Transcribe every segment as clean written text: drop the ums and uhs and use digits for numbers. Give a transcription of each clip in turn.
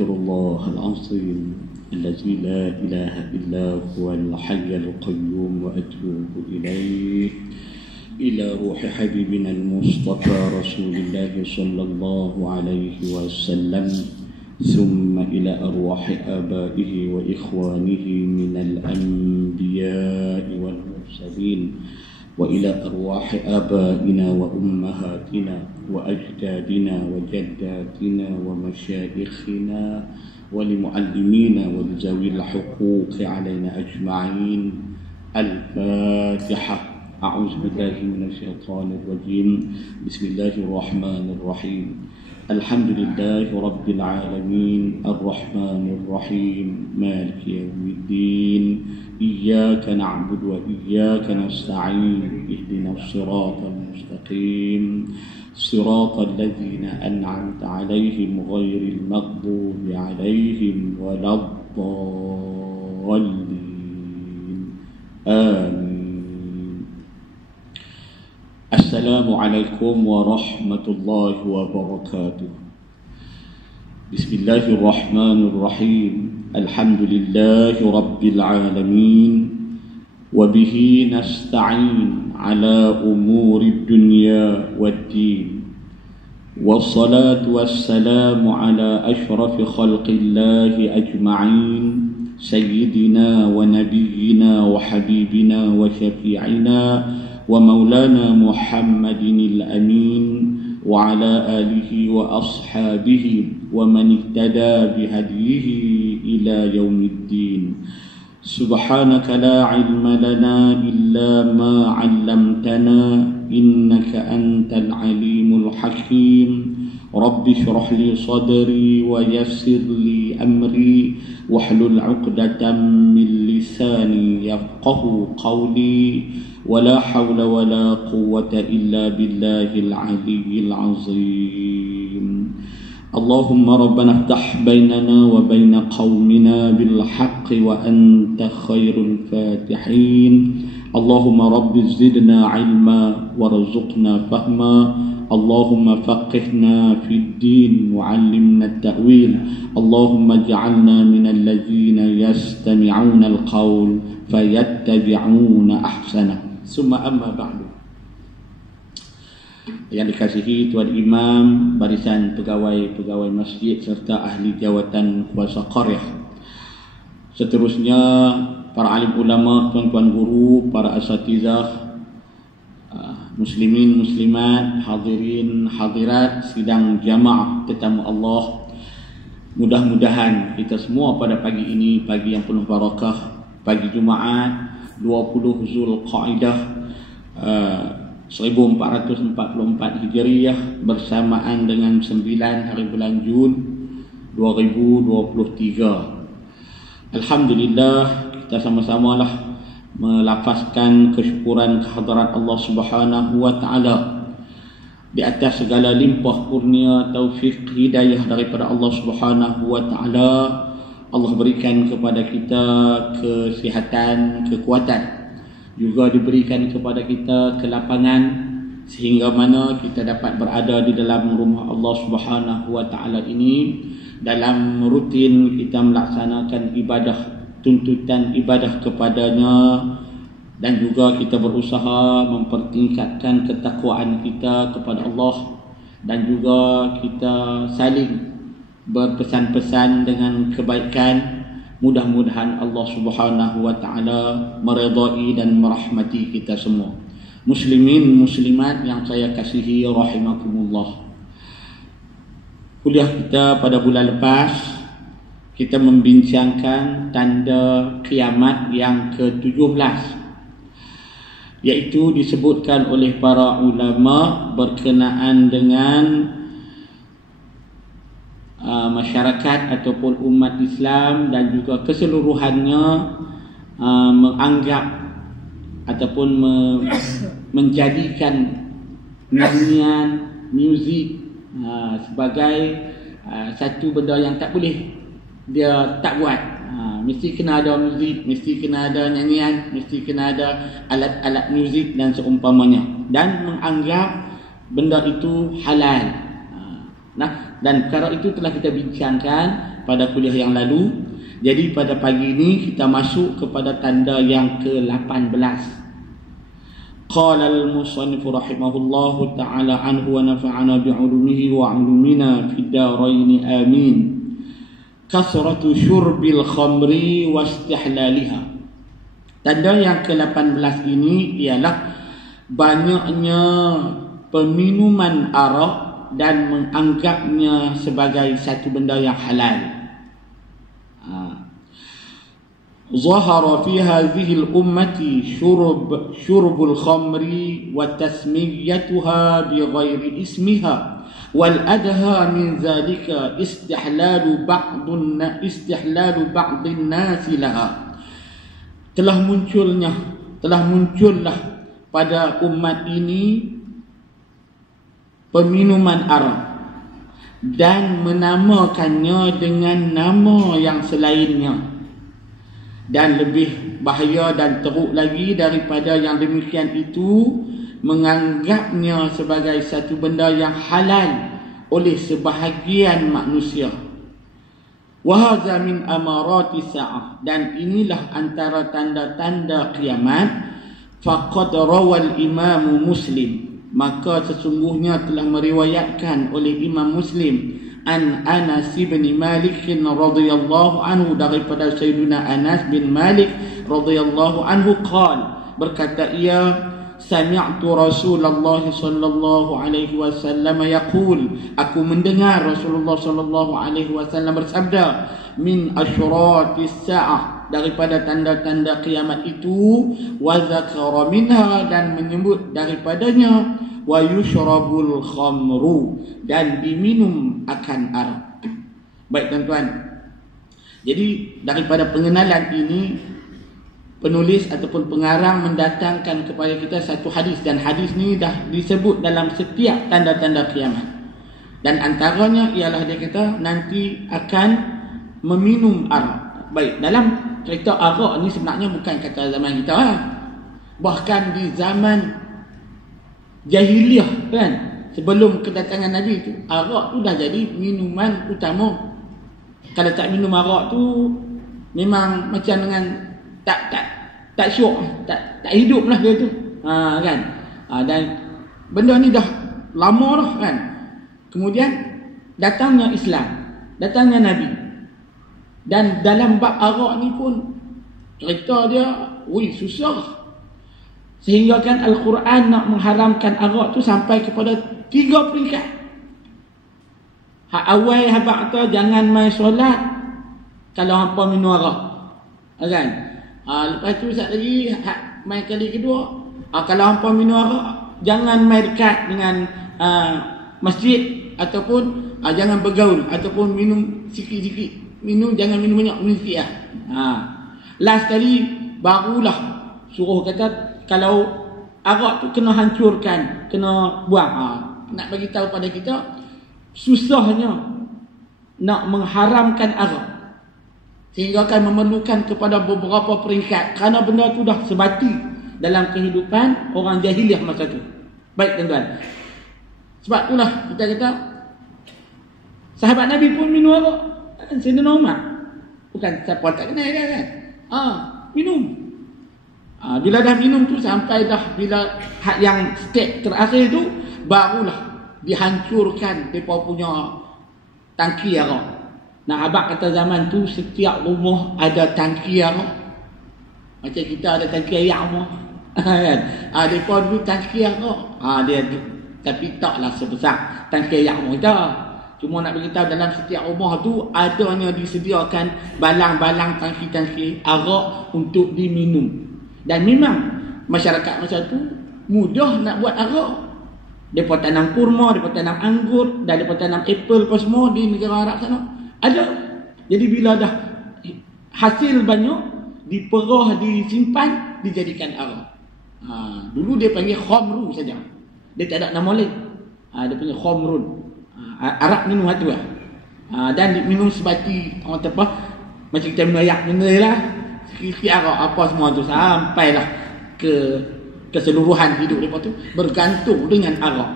أستغفر الله العظيم الذي لا إله إلا هو الحي القيوم وأتوب إليه إلى روح حبيبنا المصطفى رسول الله صلى الله عليه وسلم ثم إلى أرواح آبائه وإخوانه من الأنبياء والمرسلين وإلى أرواح آبائنا وأمهاتنا وأجدادنا وجداتنا ومشايخنا ولمعلمينا ولذوي الحقوق علينا أجمعين. الفاتحة. أعوذ بالله من الشيطان الرجيم. بسم الله الرحمن الرحيم. الحمد لله رب العالمين الرحمن الرحيم مالك يوم الدين إياك نعبد وإياك نستعين اهدنا الصراط المستقيم صراط الذين أنعمت عليهم غير المغضوب عليهم ولا الضالين آمين. Assalamualaikum warahmatullahi wabarakatuh. Bismillahirrahmanirrahim. Alhamdulillahi rabbil alamin. Wabihi nasta'in ala umuri dunya waddin. Wassalatu wassalamu ala ashrafi khalqillahi ajma'in. Sayyidina wa nabiyyina wa habibina wa syafi'ina ومولانا محمد الأمين وعلى آله وأصحابه ومن اهتدى بهديه إلى يوم الدين. سبحانك لا علم لنا إلا ما علمتنا إنك أنت العليم الحكيم. رب اشرح لي صدري ويسر لي أمري واحلل عقدة من لساني يفقه قولي ولا حول ولا قوة إلا بالله العلي العظيم. اللهم ربنا افتح بيننا وبين قومنا بالحق وأنت خير الفاتحين. اللهم رب زدنا علما وارزقنا فهما. اللهم فقهنا في الدين وعلمنا التأويل. اللهم اجعلنا من الذين يستمعون القول فيتبعون أحسنه. Summa amma ba'du. Yang dikasihi Tuan Imam, barisan pegawai-pegawai masjid serta ahli jawatan kuasa qaryah. Seterusnya para alim ulama, tuan-tuan guru, para asatizah, muslimin muslimat, hadirin hadirat sidang jamaah tetamu Allah. Mudah-mudahan kita semua pada pagi ini, pagi yang penuh barakah, pagi Jumaat 20 Zulqa'dah 1444 Hijriah bersamaan dengan 9 hari bulan Jun 2023. Alhamdulillah, kita sama-samalah melafazkan kesyukuran kehadirat Allah Subhanahu wa taala di atas segala limpah kurnia taufik hidayah daripada Allah Subhanahu wa taala. Allah berikan kepada kita kesihatan, kekuatan, juga diberikan kepada kita kelapangan sehingga mana kita dapat berada di dalam rumah Allah Subhanahu wa taala ini dalam rutin kita melaksanakan ibadah, tuntutan ibadah kepadanya, dan juga kita berusaha mempertingkatkan ketakwaan kita kepada Allah, dan juga kita saling berpesan-pesan dengan kebaikan. Mudah-mudahan Allah Subhanahu wa taala meridai dan merahmati kita semua. Muslimin muslimat yang saya kasihi rahimakumullah. Kuliah kita pada bulan lepas kita membincangkan tanda kiamat yang ke-17, iaitu disebutkan oleh para ulama berkenaan dengan masyarakat ataupun umat Islam dan juga keseluruhannya menganggap ataupun menjadikan nyanyian, muzik sebagai satu benda yang tak boleh dia tak buat. Mesti kena ada muzik, mesti kena ada nyanyian, mesti kena ada alat-alat muzik dan seumpamanya, dan menganggap benda itu halal. Dan perkara itu telah kita bincangkan pada kuliah yang lalu. Jadi pada pagi ini kita masuk kepada tanda yang ke-18. Qala al-musannif rahimahullahu ta'ala anhu wa nafa'ana bi'ulumihi wa 'ulumina fid darain amin. Kasratu syurbil khamri wa istihlaliha. Tanda yang ke-18 ini ialah banyaknya peminuman arak dan menganggapnya sebagai satu benda yang halal. Zahara fi hadhihi al-ummati syurbul khamri wa tasmiyatuha bighairi ismiha wal adha min dhalika istihlalu ba'dun nas laha. Telah muncullah pada umat ini peminuman arak dan menamakannya dengan nama yang selainnya. Dan lebih bahaya dan teruk lagi daripada yang demikian itu, menganggapnya sebagai satu benda yang halal oleh sebahagian manusia. Wahadha min amarati sa'ah, dan inilah antara tanda-tanda kiamat. Faqad rawal Imam Muslim, maka sesungguhnya telah meriwayatkan oleh Imam Muslim an Anas bin Malik radhiyallahu anhu, daripada Sayyidina Anas bin Malik radhiyallahu anhu qala, berkata ia, sami'tu Rasulullah sallallahu alaihi wasallam yaqul, aku mendengar Rasulullah sallallahu alaihi wasallam bersabda, min asyratis sa'ah, daripada tanda-tanda kiamat itu, wa zakara minha, dan menyebut daripadanya, wa yushrabul khamru, dan diminum akan arak. Baik tuan-tuan, jadi daripada pengenalan ini, penulis ataupun pengarang mendatangkan kepada kita satu hadis, dan hadis ni dah disebut dalam setiap tanda-tanda kiamat. Dan antaranya ialah dia kata nanti akan meminum arak. Baik, dalam cerita arak ni sebenarnya bukan kata zaman kita lah. Bahkan di zaman jahiliah kan, sebelum kedatangan Nabi tu, arak tu dah jadi minuman utama. Kalau tak minum arak tu memang macam dengan tak syok, tak hidup lah dia tu. Kan? Dan benda ni dah lama dah kan. Kemudian datangnya Islam, datangnya Nabi. Dan dalam bab arak ni pun cerita dia susah. Sehingga kan Al-Quran nak mengharamkan arak tu sampai kepada 3 peringkat. Hak awal habaq tu jangan main solat kalau hampa minum arak. Kan? Lepas tu sat lagi main kali kedua, kalau hampa minum arak jangan main dekat dengan masjid, ataupun jangan bergaul, ataupun minum sikit-sikit. Jangan minum banyak, minum sikit lah. Last kali barulah suruh kata kalau arak tu kena hancurkan, kena buang. Nak bagi tahu pada kita susahnya nak mengharamkan arak, sehingga akan memerlukan kepada beberapa peringkat, kerana benda tu dah sebati dalam kehidupan orang jahiliah masa tu. Baik tuan-tuan, sebab itulah kita kata sahabat Nabi pun minum arak. Sayyidina Umar, bukan siapa tak kenal kan? Minum. Bila dah minum tu, sampai dah bila yang step terakhir tu, barulah dihancurkan mereka punya tangki arak. Nah, abang kata zaman tu setiap rumah ada tangki arak. Macam kita ada tangki air rumah. Kan? Mereka dulu tangki arak. Dia tapi taklah sebesar tangki air rumah kita. Cuma nak beritahu dalam setiap rumah tu adanya disediakan balang-balang tangki-tangki arak untuk diminum. Dan memang masyarakat masa tu mudah nak buat arak. Mereka tanam kurma, mereka tanam anggur, dan mereka tanam apple apa semua di negara Arab sana. Ada. Jadi bila dah hasil banyak, diperah, disimpan, dijadikan arak. Dulu dia panggil khamru saja. Dia tak ada nama lain. Dia panggil khamrun. Arak minum hatu lah. Dan minum sebati orang apa, macam kita minum ayak lah, sikit arak apa semua tu, sampailah ke keseluruhan hidup mereka tu bergantung dengan arak.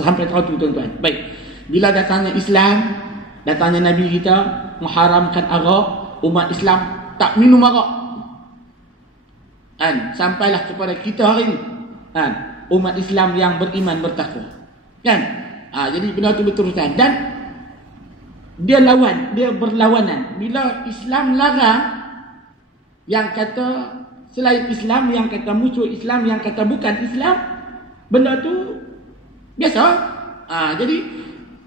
Sampai tahu tu tuan-tuan. Baik, bila datangnya Islam, datangnya Nabi kita mengharamkan arak, umat Islam tak minum arak. Kan? Sampailah kepada kita hari ini. Kan? Umat Islam yang beriman bertakwa. Kan? Jadi benda tu berterusan. Dan dia berlawanan. Bila Islam larang, yang kata selain Islam, yang kata musuh Islam, yang kata bukan Islam, benda tu biasa. Jadi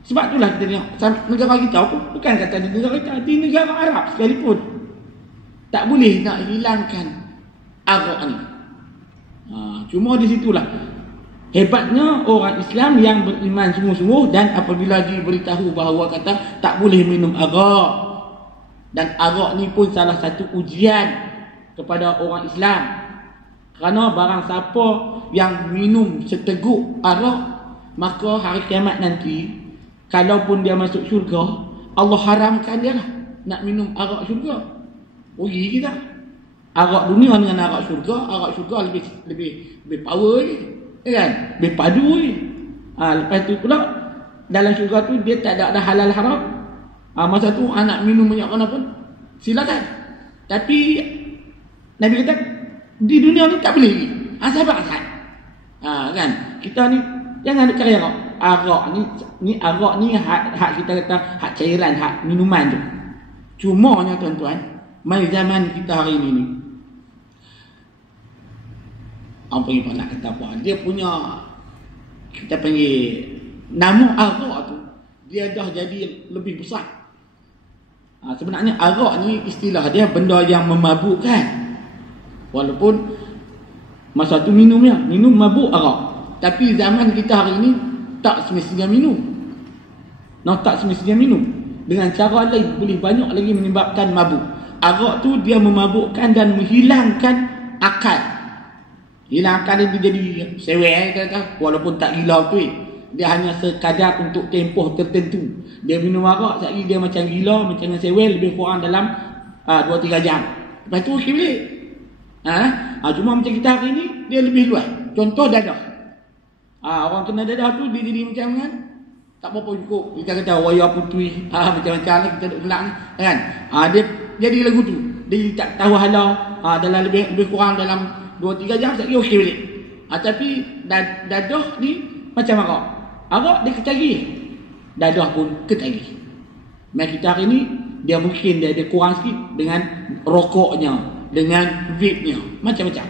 sebab itulah kita tengok negara kita pun bukan kata di negara kita, di negara Arab sekalipun tak boleh nak hilangkan arak ni. Cuma di situlah hebatnya orang Islam yang beriman sungguh-sungguh, dan apabila diberitahu bahawa kata tak boleh minum arak, dan arak ni pun salah satu ujian kepada orang Islam, kerana barang siapa yang minum seteguk arak, maka hari kiamat nanti, kalaupun dia masuk syurga, Allah haramkan dia lah nak minum arak syurga. Rugi kita. Arak dunia dengan arak syurga lebih power je, kan? Lebih padu je. Lepas tu pula dalam syurga tu dia tak ada halal haram. Masa tu anak minum banyak mana pun silakan. Tapi Nabi kata di dunia ni tak boleh lagi. Sebab asal. Kan? Kita ni jangan nak cari arak. Arak ni arak ni hak kita kata hak cairan, hak minuman tu. Cuma nya tuan-tuan, mai zaman kita hari ni apa yang nak kata apa, dia punya, kita panggil nama arak tu, dia dah jadi lebih besar. Sebenarnya arak ni istilah dia benda yang memabukkan. Walaupun masa tu minum mabuk arak. Tapi zaman kita hari ni tak semestinya minum. Tak semestinya minum. Dengan cara lain boleh banyak lagi menyebabkan mabuk. Arak tu dia memabukkan dan menghilangkan akal. Hilangkan dia jadi sewel kata, walaupun tak gila tu. Dia hanya sekadar untuk tempoh tertentu. Dia minum arak, sekali dia macam gila, macam sewel, lebih kurang dalam 2-3 jam. Lepas tu okey balik. Cuma macam kita hari ni, dia lebih luas. Contoh dadah. Orang kena dadah tu dia jadi macam kan, tak apa-apa cukup. Kita kata waya putui, macam-macam lah kita duk gelak ni, kan? Dia jadi lagu tu. Dia tak tahu hala, dalam lebih kurang dalam 2-3 jam sekali okey balik. Tapi dadah ni macam arak. Arak dia ketagih, dadah pun ketagih. Kita hari ni dia mungkin dia kurang sikit dengan rokoknya, dengan vape-nya, macam-macam.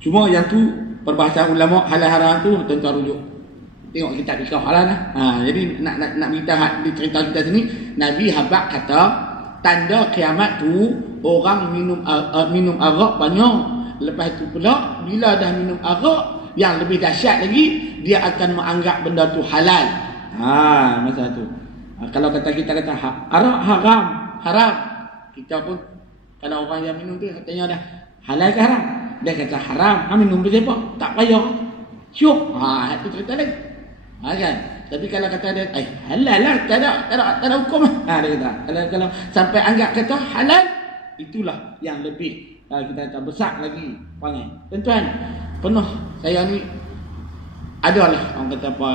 Cuma yang tu perbahasan ulama halal haram tu tuan-tuan rujuk. Tengok kitab fikah halal lah. Jadi nak berita di cerita kita sini, Nabi habaq kata tanda kiamat tu orang minum arak banyak. Lepas tu pula bila dah minum arak, yang lebih dahsyat lagi, dia akan menganggap benda tu halal. Masa tu. Kalau kita kata arak haram. Kita pun kalau orang yang minum tu tanya dah halal ke haram? Dia kata haram. Minum dia apa? Tak payah. Syuk. Itu cerita lain. Kan? Tapi kalau kata dia halal lah, tak ada hukum lah. Dia kata kalau sampai anggap kata halal, itulah yang lebih kita kata besar lagi perangai. Tuan-tuan, pernah saya ni adalah orang kata apa,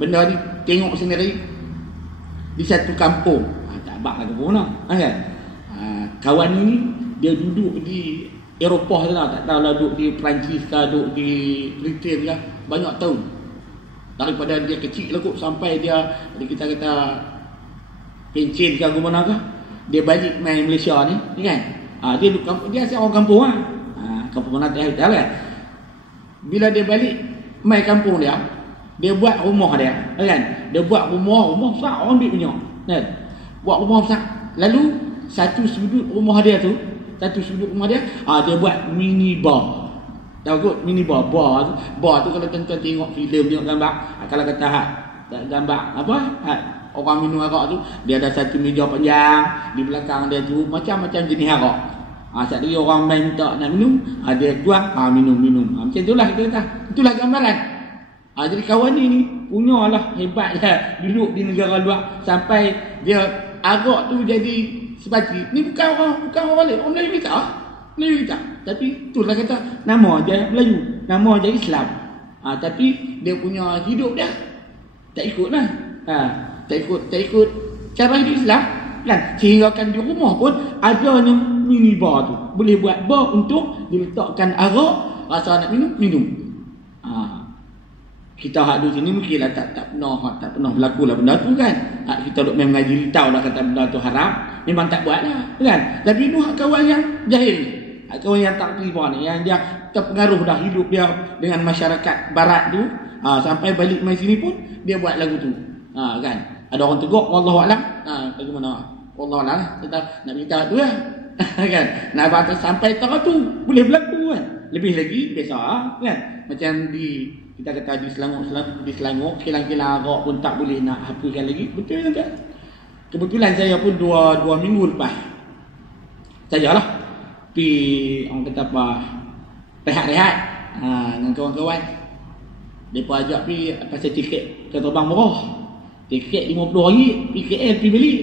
benda ni tengok sendiri di satu kampung. Tak bak lah kampung mana, kan? Kawan ni dia duduk di Eropah sana, tak tahu lah duduk di Perancis ke, duduk di Britain ke, banyak tahun. Daripada dia kecil lah kot sampai dia kita kata pencen ke mana ke, dia balik main Malaysia ni, kan? Dia duduk kampung, dia asal orang kampung lah. Kampung mana tak tahu kan? Bila dia balik main kampung dia buat rumah dia, kan? Dia buat rumah besar, orang ambil punya, kan? Buat rumah besar. Lalu satu sudut rumah dia tu, dia buat mini bar. Tahu kot mini bar. Bar tu kalau tuan-tuan tengok filem, tengok gambar, kalau kata gambar apa? Orang minum arak tu, dia ada satu meja panjang, di belakang dia tu macam-macam jenis arak. Satu lagi orang main minta nak minum, dia tuang, minum. Macam itulah kita kata. Itulah gambaran. Jadi kawan ni punyalah hebat dia duduk di negara luar sampai dia arak tu jadi sebati. Ni bukan orang balik, orang Melayu kita. Tapi itulah kata nama dia Melayu, nama dia Islam. Tapi dia punya hidup dia Tak ikutlah. Tak ikut cara hidup Islam kan. Sehingga kan di rumah pun adanya minibar tu. Boleh buat bar untuk diletakkan arak, rasa nak minum. Kita hak di sini mungkinlah tak pernah berlaku lah benda tu kan. Kita duk main mengaji tahu lah kata benda tu haram, memang tak buat lah kan. Tapi ni hak kawan yang jahil ni, kawan yang tak terima ni, yang dia terpengaruh dah hidup dia dengan masyarakat barat tu, sampai balik mai sini pun dia buat lagu tu. Kan. Ada orang tegur, wallahu alam. Bagaimana? Wallahu alam. Kita nak beritahu tu lah. Kan. Nak batas sampai tak tu boleh berlaku kan. Lebih lagi biasa kan. Macam kita kata di Selangor kilang-kilang arak pun tak boleh nak hapuskan lagi. Betul tak? Kebetulan saya pun 2 minggu lepas sajalah pergi orang kata apa, rehat dengan kawan-kawan. Mereka ajak pergi pasal tiket terbang murah. Tiket RM50 pergi KL pergi balik.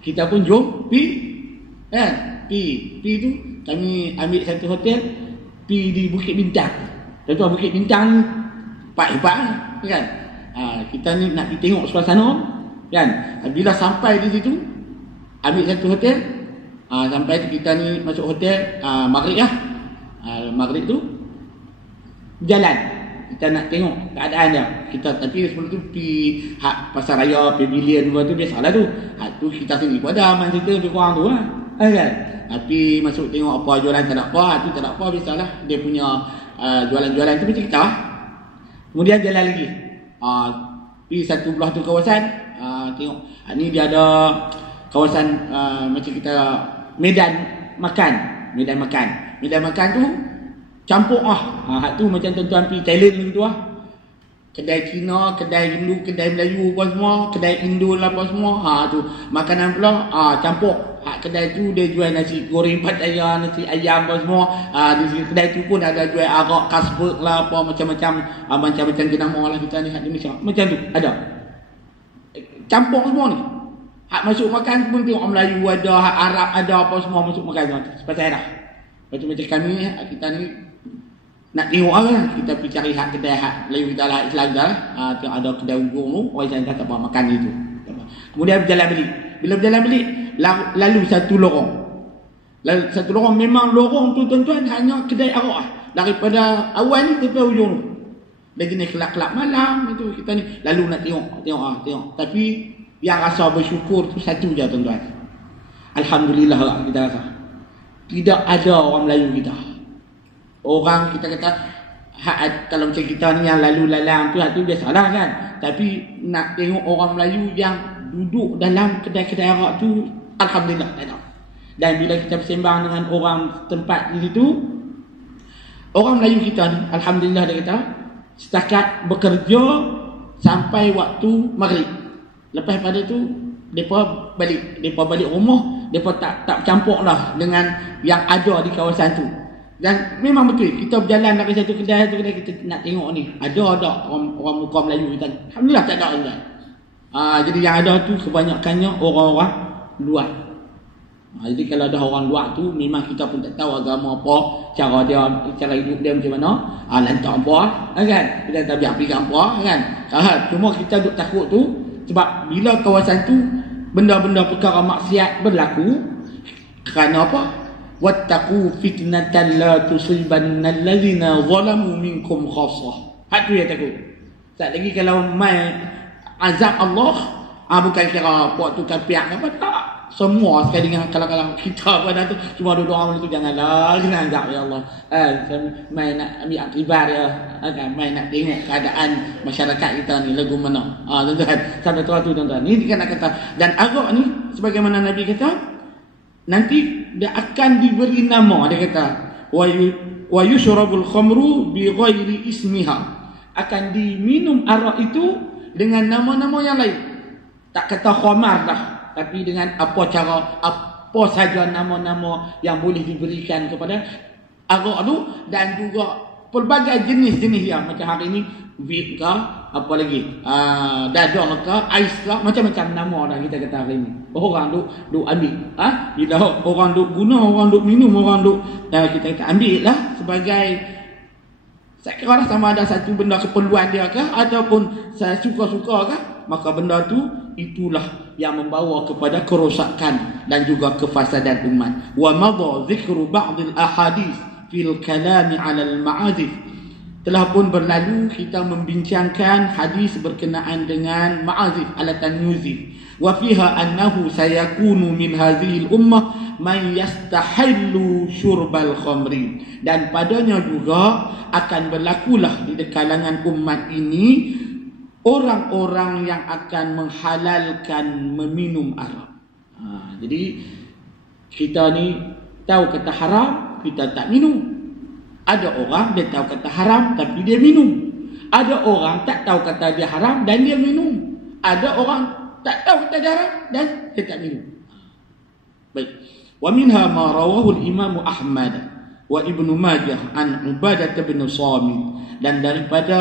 Kita pun jom pergi kan. Pergi tu kami ambil satu hotel pergi di Bukit Bintang. Tuan Bukit Bintang ni hebat kan. Kita ni nak pergi tengok suasana kan. Bila sampai di situ ambil satu hotel, sampai kita ni masuk hotel maghrib lah. Maghrib tu jalan kita nak tengok keadaan dia. Tapi sebelum tu pergi pasar raya, pavilion tu biasalah tu. Tu kita sini pun ada aman cerita lebih kurang tu lah kan. Tapi masuk tengok apa jualan tak ada apa, tu tak ada apa, biasalah dia punya jualan-jualan tu macam kita. Kemudian jalan lagi, pergi satu belah tu kawasan, tengok ni dia ada kawasan macam kita medan makan tu campur tu macam tuan-tuan pergi Thailand gitu kedai Cina, kedai Hindu, kedai Melayu apa semua, kedai Indo apa semua, tu makanan pula campur. Kedai tu dia jual nasi goreng Pattaya, nasi ayam apa semua. Di kedai tu pun ada jual arak Carlsberg lah apa macam-macam jenama lah kita ni di Malaysia. Macam tu ada. Campur semua ni. Hak masuk makan pun tengok Melayu ada, hak Arab ada apa semua masuk makan semua. Sepatutnya dah. Macam kami ni, kita ni nak tengok lah. Kita pergi cari hak kedai hak Melayu kita lah, Islam kita lah. Tengok ada kedai ugong tu, orang Islam kata apa makan itu. Kemudian berjalan balik. Bila berjalan balik, lalu satu lorong. Memang lorong tu tuan-tuan hanya kedai arak daripada awal ni sampai ujung tu. Lagi ni kelak-kelak malam itu kita ni lalu nak tengok. Tapi yang rasa bersyukur tu satu je tuan-tuan. Alhamdulillah lah kita rasa. Tidak ada orang Melayu kita. Orang kita kata kalau macam kita ni yang lalu lalang tu biasalah kan. Tapi nak tengok orang Melayu yang duduk dalam kedai-kedai arak tu, alhamdulillah tak ada. Dan bila kita bersembang dengan orang tempat di situ, orang Melayu kita ni alhamdulillah dia kata setakat bekerja sampai waktu maghrib. Lepas pada tu depa balik rumah, depa tak campur lah dengan yang ada di kawasan tu. Dan memang betul kita berjalan dari satu kedai kita nak tengok ni ada orang muka Melayu kita. Alhamdulillah tak ada tuan. Jadi yang ada tu kebanyakannya orang-orang luar. Jadi kalau ada orang luar tu memang kita pun tak tahu agama apa, cara hidup dia macam mana, lantak apa kan. Kita tak biar pergi apa kan. Cuma kita duk takut tu sebab bila kawasan tu benda-benda perkara maksiat berlaku. Kerana apa? Wattaqu fitnatan la tusibanna allazina zalamu minkum khassah. Hak tu yang takut. Tak lagi kalau mai azab Allah, bukan kira waktu kapiak apa tak. Semua sekali dengan kalau kita pada tu cuma duduk orang tu janganlah kena azab ya Allah. Mai nak ambil aktibar ya, kan mai nak tengok keadaan masyarakat kita ni lagu mana. Tuan-tuan, sampai tu tuan-tuan. Ni dia nak kata dan arak ni sebagaimana Nabi kata nanti dia akan diberi nama, dia kata wa yushrabul khamru bi ghairi ismiha, akan diminum arak itu dengan nama-nama yang lain. Tak kata khamar dah, tapi dengan apa cara, apa saja nama-nama yang boleh diberikan kepada arak tu. Dan juga pelbagai jenis-jenis yang macam hari ni wheat ke, apa lagi, dadar ke, ais ke, macam-macam nama dah kita kata hari ni. Orang duk ambil. Bila orang duk guna, orang duk minum, orang duk kita kata ambil lah sebagai Tak kira sama ada satu benda keperluan dia ke ataupun saya suka-suka ke, maka benda tu itulah yang membawa kepada kerosakan dan juga kefasadan umat. Wa madha dhikru ba'd al-ahadith fil kalam 'ala al-ma'azif. Telah pun berlalu kita membincangkan hadis berkenaan dengan ma'azif, alatan muzik. Wa fiha annahu sayakunu min hadhihi al-ummah man yastahillu syurbal khamri. Dan padanya juga akan berlakulah di kalangan umat ini orang-orang yang akan menghalalkan meminum arak. Jadi kita ni tahu kata haram, kita tak minum. Ada orang dia tahu kata haram tapi dia minum. Ada orang tak tahu kata dia haram dan dia minum. Ada orang tak tahu kata dia haram dan dia tak minum. Baik. Wa minha ma rawahu al-Imam Ahmad wa Ibnu Majah an Ubadah bin Samit. Dan daripada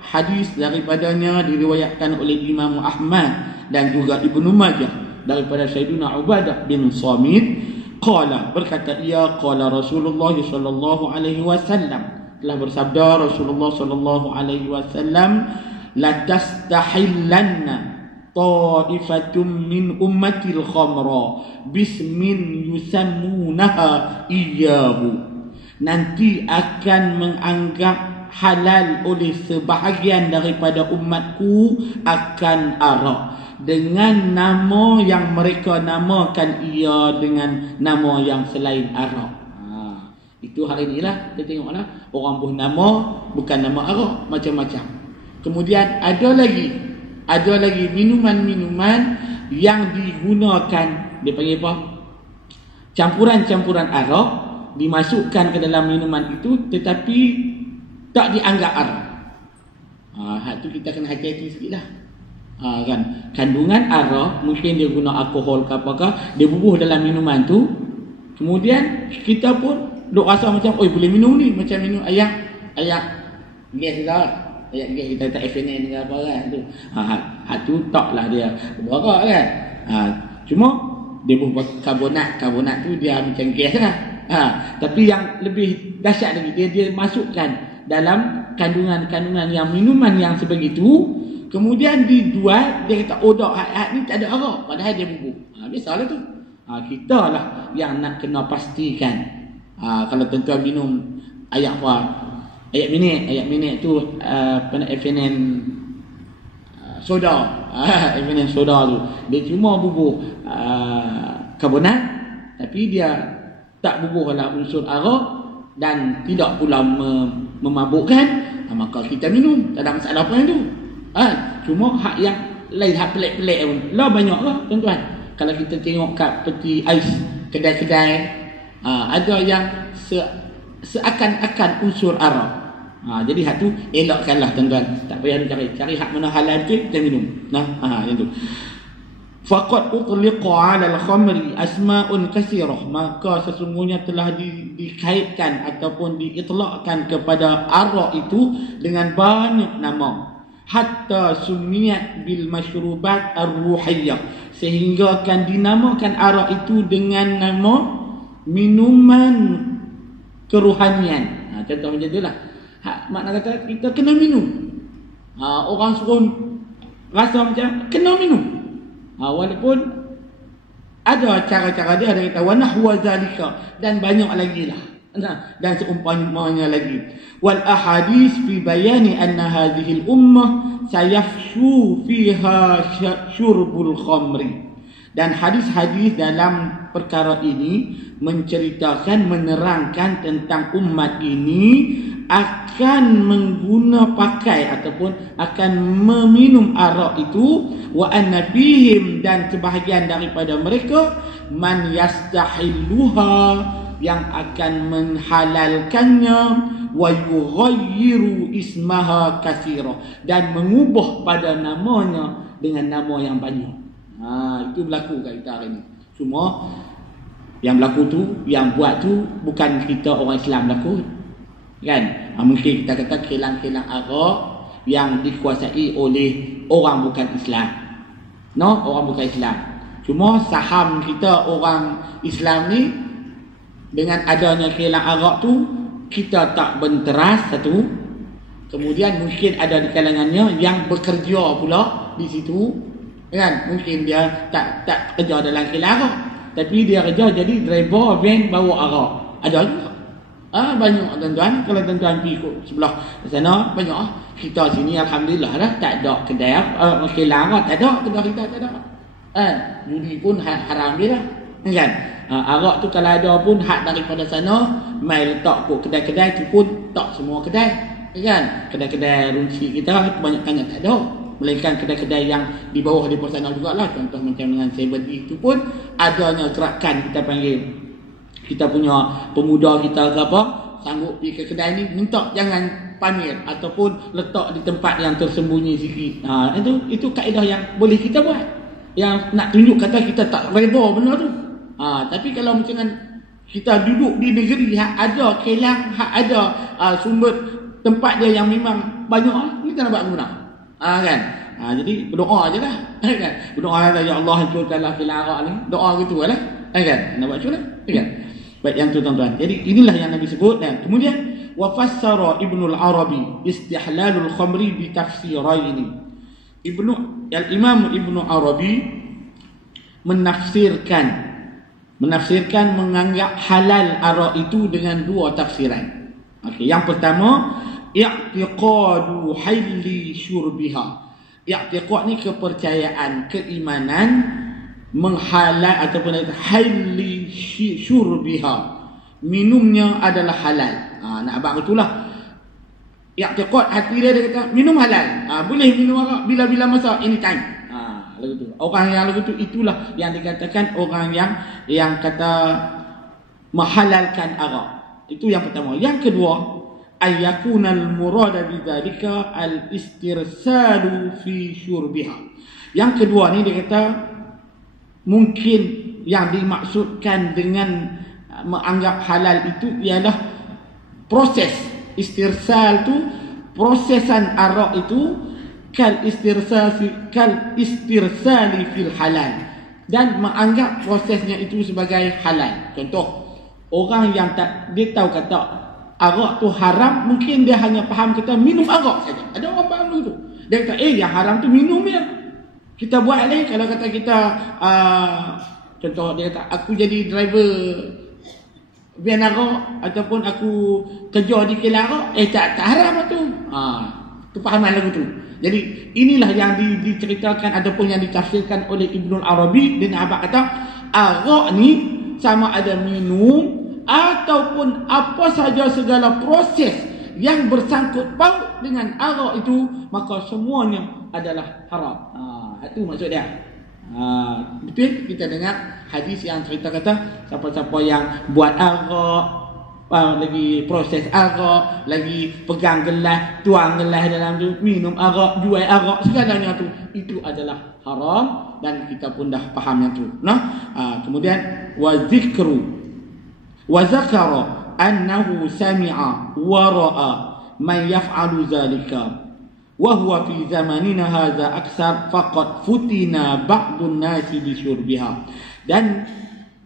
hadis daripadanya diriwayatkan oleh Imam Ahmad dan juga Ibnu Majah daripada Sayyidina Ubadah bin Samit, qala, berkata ia, qala Rasulullah sallallahu alaihi wasallam, telah bersabda Rasulullah sallallahu alaihi wasallam, la tastahillanna ta'ifatum min ummatil khamra bismin yusammunaha iyyahu. Nanti akan menganggap halal oleh sebahagian daripada umatku akan arak dengan nama yang mereka namakan ia dengan nama yang selain arak. Itu hari inilah kita tengoklah orang pun nama bukan nama arak, macam-macam. Kemudian ada lagi minuman-minuman yang digunakan, dia panggil apa? Campuran-campuran arak dimasukkan ke dalam minuman itu tetapi tak dianggap arak. Hak tu kita kena hati-hati sikitlah. Kan kandungan arak mungkin dia guna alkohol ke apakah, dia bubuh dalam minuman tu, kemudian kita pun duk rasa macam oi boleh minum ni, macam minum ayak gas dah, ayak gas kita tak FNN ke apa kan tu. Hak tu taklah dia berak kan. Cuma dia bubuh karbonat tu dia macam gas lah. Tapi yang lebih dahsyat lagi, dia masukkan dalam kandungan-kandungan yang minuman yang sebegitu, kemudian dijual, dia kata dak hak ni tak ada arak, padahal dia bubuh. Biasalah tu. Kita lah yang nak kena pastikan. Kalau tuan-tuan minum ayak apa? Ayak minyak tu FNN soda. FNN soda tu dia cuma bubuh karbonat, tapi dia tak bubuh lah unsur arak dan tidak pula memabukkan, maka kita minum, tak ada masalah apa yang tu. Cuma hak yang lain, hak pelik-pelik pun lah banyak lah tuan-tuan. Kalau kita tengok kat peti ais kedai-kedai, ada yang seakan-akan unsur arak. Jadi hak tu elakkanlah tuan-tuan, tak payah cari hak mana halal tu kita minum. Yang tu. Faqad utliqa 'ala al-khamri asma'un katsirah, maka sesungguhnya telah dikaitkan ataupun diitlaqkan kepada arak itu dengan banyak nama, hatta sumiyat bil masyrubat ar-ruhiyyah, sehingga akan dinamakan arak itu dengan nama minuman kerohanian. Contoh macam itulah. Makna kata kita kena minum. Orang suruh rasa macam kena minum. Walaupun ada cara-cara dia, ada kata wa nahwa zalika, dan banyak lagi lah. Dan seumpamanya lagi. Wal ahadits fi bayani anna hadhihi al-ummah sayafshu fiha syurbul khamri. Dan hadis-hadis dalam perkara ini menceritakan, menerangkan tentang umat ini akan pakai ataupun akan meminum arak itu, wa anna fihim, dan sebahagian daripada mereka man yastahilluha, yang akan menghalalkannya, wa yughayyiru ismaha katsira, dan mengubah pada namanya dengan nama yang banyak. Itu berlaku kat kita hari ni. Cuma yang berlaku tu, yang buat tu bukan kita orang Islam berlaku kan. Mungkin kita kata kilang-kilang arak yang dikuasai oleh orang bukan Islam. Orang bukan Islam. Cuma saham kita orang Islam ni, dengan adanya kilang arak tu, kita tak benteras satu, Kemudian mungkin ada di kalangannya yang bekerja pula di situ, kan? Mungkin dia tak kerja dalam kilang arak, tapi dia kerja jadi driver van bawa arak. Ada juga. Banyak tuan-tuan. Kalau tuan-tuan pergi ikut sebelah sana, banyak. Kita sini alhamdulillah dah tak ada kedai kilang arak, tak ada kedai kita, tak ada. Judi pun haram dia lah, kan? Arak tu kalau ada pun hak daripada sana mai letak kat kedai-kedai tu pun tak semua kedai, kan? Kedai-kedai runci kita kebanyakannya tak ada, melainkan kedai-kedai yang di bawah di sana jugalah. Contoh macam dengan 7 itu pun adanya gerakan, kita panggil, kita punya pemuda kita ke apa, sanggup pergi ke kedai ni, minta jangan pamer ataupun letak di tempat yang tersembunyi sikit. Itu kaedah yang boleh kita buat, yang nak tunjuk kata kita tak reda benda tu. Tapi kalau macam kita duduk di negeri hak ada kilang, hak ada sumber tempat dia yang memang banyak, kita nak buat guna, kan? Jadi berdoa je lah, kan? Berdoa lah, ya Allah hancurkanlah kilang arak ni, doa gitu lah, kan? Nak buat macam mana, kan? Baik, yang tu tuan-tuan. Jadi inilah yang Nabi sebut. Dan kemudian wa fassara Ibnu al-Arabi istihlalul khamri bi tafsiraini. Al-Imam Ibnu Arabi menafsirkan menganggap halal arak itu dengan 2 tafsiran. Okey, yang pertama, i'tiqadu halli syurbiha. I'tiqad ni kepercayaan, keimanan menghalal ataupun halli syurbiha, minumnya adalah halal. Nak abang itulah i'tiqad hati dia kata minum halal. Boleh minum arak bila-bila masa, anytime. Lagu tu. Orang yang lagu tu itulah yang dikatakan orang yang kata menghalalkan arak. Itu yang pertama. Yang kedua, ayyakunal murada bidzalika al-istirsalu fi syurbiha. Yang kedua ni dia kata mungkin yang dimaksudkan dengan menganggap halal itu ialah proses istirsal tu, prosesan arak itu kal istirsali fil halal, dan menganggap prosesnya itu sebagai halal. Contoh, orang yang dia tahu kata arak tu haram, mungkin dia hanya faham kata minum arak saja. Ada orang faham begitu. Dia kata yang haram tu minum ya. Kita buat lagi, kalau kata kita contoh dia kata aku jadi driver van arak ataupun aku kerja di kilang arak, tak haram tu. Tu fahaman lagu tu. Jadi inilah yang diceritakan ataupun yang ditafsirkan oleh Ibnu Arabi. Dia nak kata arak ni sama ada minum ataupun apa saja segala proses yang bersangkut paut dengan arak itu, maka semuanya adalah haram. Itu maksud dia. Betul kita dengar hadis yang cerita kata siapa-siapa yang buat arak, lagi proses arak, lagi pegang gelas, tuang gelas dalam tu, minum arak, jual arak, segalanya tu, itu adalah haram, dan kita pun dah faham yang tu. Kemudian wa zakara annahu sami'a wa ra'a man yaf'alu zalika wa huwa fi zamanina hadza aksar faqad futina ba'dun nasi bi syurbiha. Dan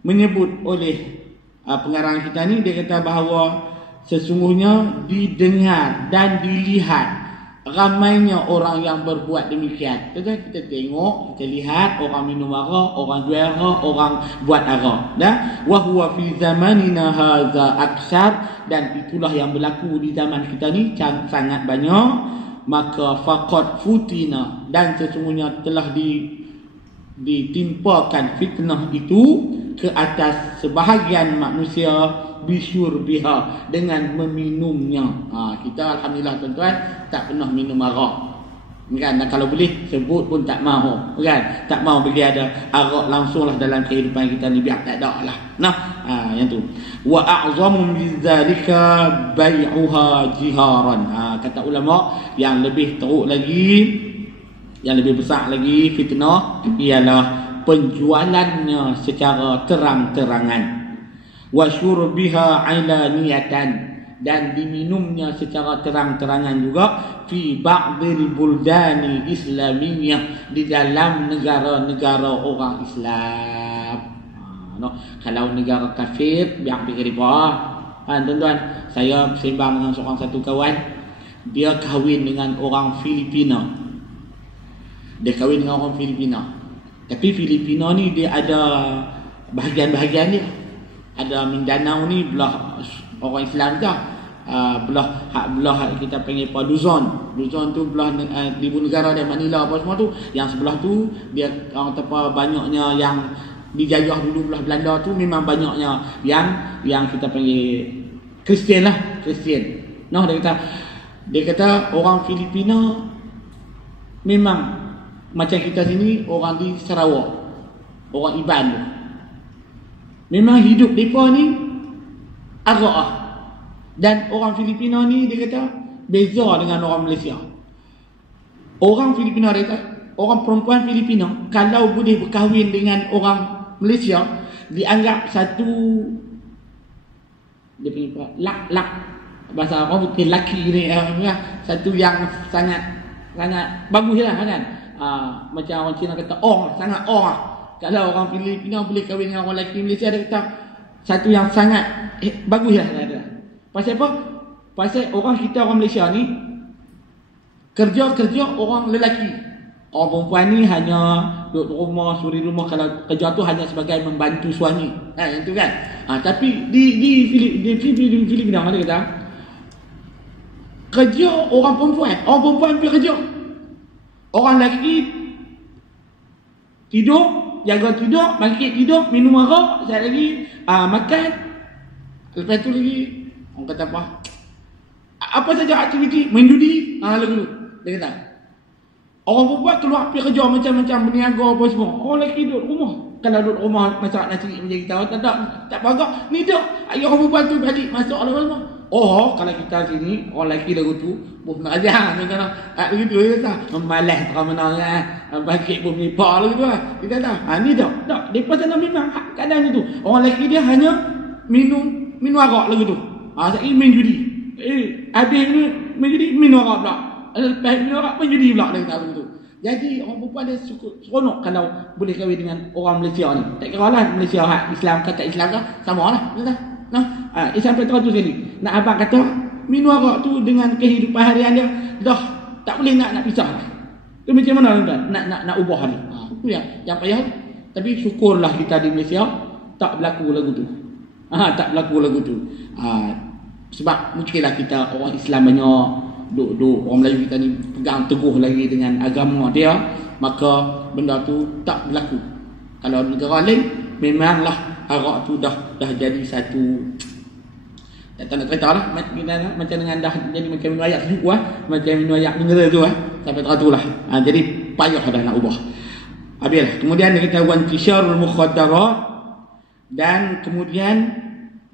menyebut oleh pengarang kita ni, dia kata bahawa sesungguhnya didengar dan dilihat ramainya orang yang berbuat demikian. Kita tengok, kita lihat orang minum arak, orang jual arak, orang buat arak. Wa huwa fi zamanina hadza aksar, dan itulah yang berlaku di zaman kita ni sangat banyak. Maka faqad futina, dan sesungguhnya telah ditimpakan fitnah itu ke atas sebahagian manusia bisyurbiha, dengan meminumnya. Kita alhamdulillah tuan-tuan tak pernah minum arak, kan? Dan kalau boleh sebut pun tak mahu, kan? Tak mahu bagi ada arak langsunglah dalam kehidupan kita ni, biar tak ada lah. Yang tu. Wa a'zamu bidzalika bai'uha jiharan. Kata ulama, yang lebih teruk lagi, yang lebih besar lagi fitnah ialah penjualannya secara terang-terangan. Wa syurbiha ailaniyatan, dan diminumnya secara terang-terangan juga fi ba'dil buldani islamiyah, di dalam negara-negara orang Islam. Kalau negara kafir biar fikir riba. Tuan-tuan, saya sembang dengan seorang satu kawan, dia kahwin dengan orang Filipina. Dia kahwin dengan orang Filipina. Tapi Filipina ni dia ada bahagian-bahagian dia. Ada Mindanao ni belah orang Islam dah. Belah kita panggil apa, Luzon. Luzon tu belah ibu negara dia, Manila apa semua tu. Yang sebelah tu dia orang apa banyaknya yang dijajah dulu belah Belanda tu, memang banyaknya yang kita panggil Kristian lah, Kristian. Nah, dia kata orang Filipina memang macam kita sini, orang di Sarawak, orang Iban tu. Memang hidup mereka ni agak dan orang Filipina ni dia kata beza dengan orang Malaysia. Orang Filipina dia kata, orang perempuan Filipina kalau boleh berkahwin dengan orang Malaysia, dianggap satu dia punya lak bahasa orang mungkin laki ni, satu yang sangat bagus lah kan. Macam orang Cina kata sangat lah. Kalau orang Filipina boleh kahwin dengan orang lelaki Malaysia, dia kata satu yang sangat bagus lah. Pasal apa? Pasal orang kita, orang Malaysia ni kerja orang lelaki. Orang perempuan ni hanya duduk rumah, suri rumah. Kalau kerja tu hanya sebagai membantu suami. Yang tu kan. Tapi di Filipina dia kata kerja orang perempuan pergi kerja. Orang lelaki tidur, jaga tidur, bangkit tidur, minum arak, sekali lagi makan. Lepas tu lagi orang kata apa saja aktiviti, main judi, lalu dia kata orang perempuan keluar pergi kerja macam-macam berniaga apa semua. Orang lelaki duduk rumah. Kalau duduk rumah masak nasi macam kita, tak bagak. Ni dah ayah orang perempuan tu balik masuk semua. Kalau kita sini orang lelaki lagu tu pun nak ajar macam begitu ya, memalas orang menang bangkit pun menipak lagu tu. Kita tahu ni dah depa sana memang kadang itu orang lelaki dia hanya minum arak lagu tu. Sekali main judi. Habis main judi, minum arak pula. Lepas minum arak, main judi pula dia tahu tu. Jadi orang perempuan dia seronok kalau boleh kahwin dengan orang Malaysia ni. Tak kira lah Malaysia Islam ke tak Islam ke, sama lah. Sampai teratur sekali. Nak abang kata minum arak tu dengan kehidupan harian dia dah tak boleh nak pisah lah. Tu macam mana tuan? Nak ubah ni. Itu yang payah. Tapi syukurlah kita di Malaysia tak berlaku lagu tu. Tak berlaku lagu tu. Sebab mungkinlah kita orang Islam banyak duk orang Melayu kita ni pegang teguh lagi dengan agama dia, maka benda tu tak berlaku. Kalau negara lain memanglah arak tu dah jadi satu, tak nak cerita lah macam dengan dah jadi macam minum ayak sejuk macam minum ayak mineral tu sampai teratur lah. Jadi payah dah nak ubah. Habislah. Kemudian dia kata wantisyarul mukhaddarat, dan kemudian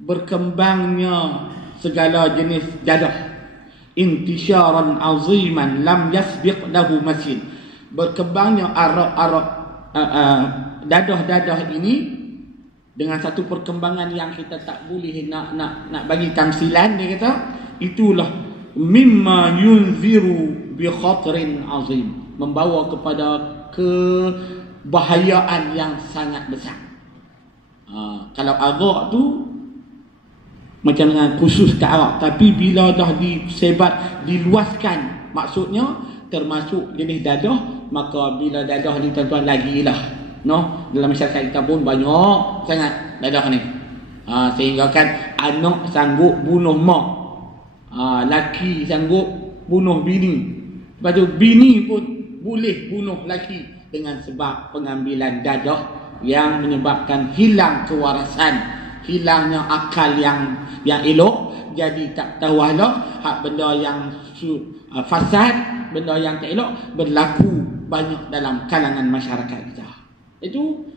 berkembangnya segala jenis dadah. Intisyaran aziman lam yasbiq lahu masjid. Berkembangnya arak-arak dadah-dadah ini dengan satu perkembangan yang kita tak boleh nak bagi tamsilan. Dia kata itulah mimma yunziru bi khatrin azim, membawa kepada kebahayaan yang sangat besar. Kalau arak tu macam dengan khusus ke Arab, tapi bila dah disebat, diluaskan, maksudnya termasuk jenis dadah, maka bila dadah ni tuan-tuan lagi lah dalam masyarakat kita pun banyak sangat dadah ni, sehingga kan anak sanggup bunuh mak, laki sanggup bunuh bini, lepas tu bini pun boleh bunuh laki dengan sebab pengambilan dadah yang menyebabkan hilang kewarasan, hilangnya akal yang elok. Jadi tak tahu lah hak benda yang fasad, benda yang tak elok berlaku banyak dalam kalangan masyarakat kita. Itu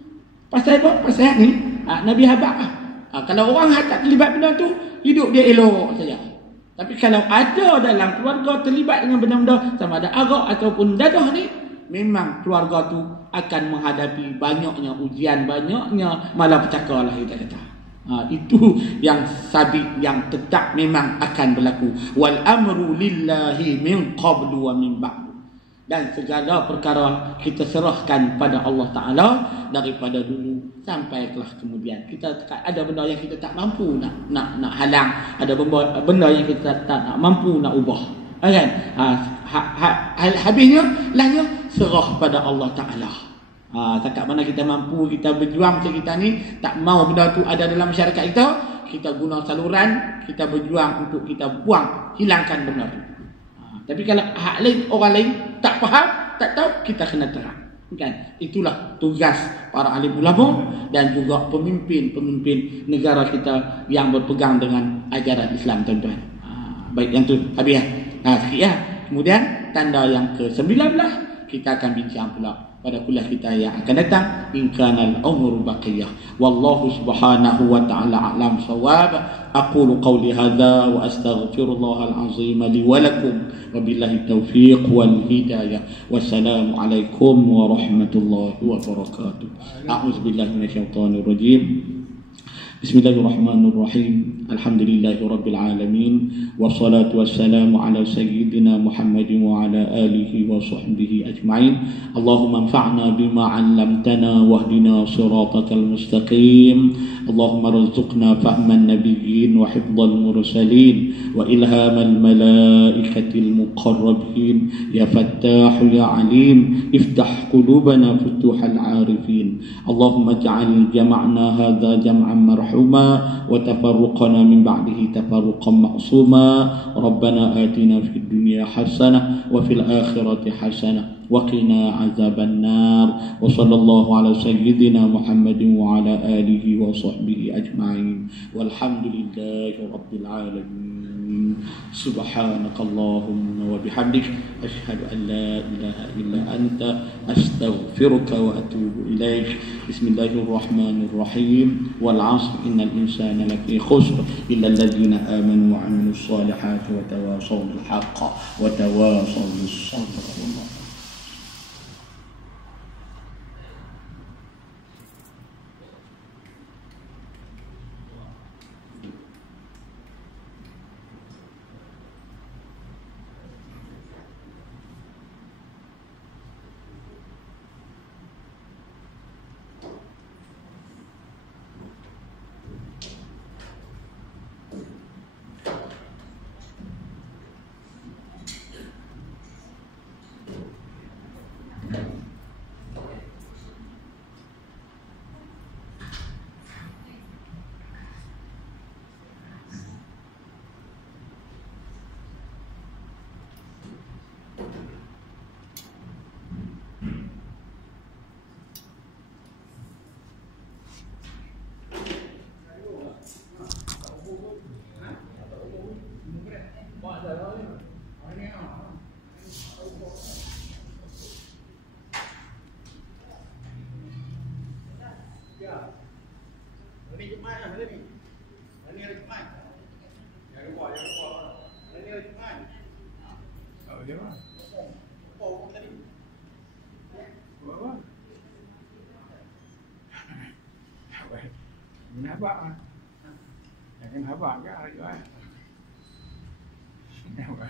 pasal apa? Pasal ni Nabi habaq kalau orang tak terlibat benda tu, hidup dia elok saja. Tapi kalau ada dalam keluarga terlibat dengan benda-benda sama ada arak ataupun dadah ni, memang keluarga tu akan menghadapi banyaknya ujian, banyaknya malapetaka lah kita kata. Itu yang sabit, yang tetap memang akan berlaku. Wal amru lillahi min qablu wa min ba'du. Dan segala perkara kita serahkan pada Allah Ta'ala daripada dulu sampai kelah kemudian. Kita ada benda yang kita tak mampu nak halang, ada benda yang kita tak mampu nak ubah. Kan? Habisnya lahnya serah pada Allah Ta'ala. Setakat mana kita mampu, kita berjuang macam kita ni, tak mau benda tu ada dalam masyarakat kita guna saluran, kita berjuang untuk kita buang, hilangkan benda tu. Tapi kalau orang lain tak faham, tak tahu, kita kena terang. Kan? Itulah tugas para alim ulama dan juga pemimpin negara kita yang berpegang dengan ajaran Islam, tuan-tuan. Baik, yang tu habis ya. Sikit ya. Kemudian tanda yang ke-19 kita akan bincang pula pada kuliah kita yang akan datang, in kana al-umru baqiyah. Wallahu subhanahu wa ta'ala a'lam shawab. Aqulu qawli hadha wa astaghfirullah al-azim li wa lakum wa billahi taufiq wal hidayah. Wassalamu alaikum warahmatullahi wabarakatuh. A'udzu billahi minasyaitonir rajim. Bismillahirrahmanirrahim. Alhamdulillahi rabbil alamin. Wassalatu wassalamu ala sayyidina Muhammadin wa ala alihi wa sahbihi ajma'in. Allahumma anfa'na bima 'allamtana wahdina siratal mustaqim. Allahumma rzuqna fahman nabiyyin wa hifdhal mursalin wa ilhamal malaikatil muqarrabin. Ya Fattah ya Alim, iftah qulubana futuhal 'arifin. Allahumma ij'al jama'na hadha jam'an marhuma wa tafarruqana min ba'dihi tafarruqan ma'suma. Rabbana atina fid dunya hasanah wa fil akhirati hasanah wa qina azaban nar. Wa sallallahu ala sayyidina Muhammadin wa ala alihi wa sahbihi ajma'in. Walhamdulillahi rabbil alamin. Subhanakallahumma wa bihamdik, asyhadu an la ilaha illa anta, astaghfiruka wa atubu ilaik. Bismillahirrahmanirrahim. Wal 'asr innal insana lafi khusr illa alladhina amanu wa 'amilus solihati wa tawasaw bil haqqi wa tawasaw bis sabr. Kenapa? Jangan habaq ke jual. Kenapa?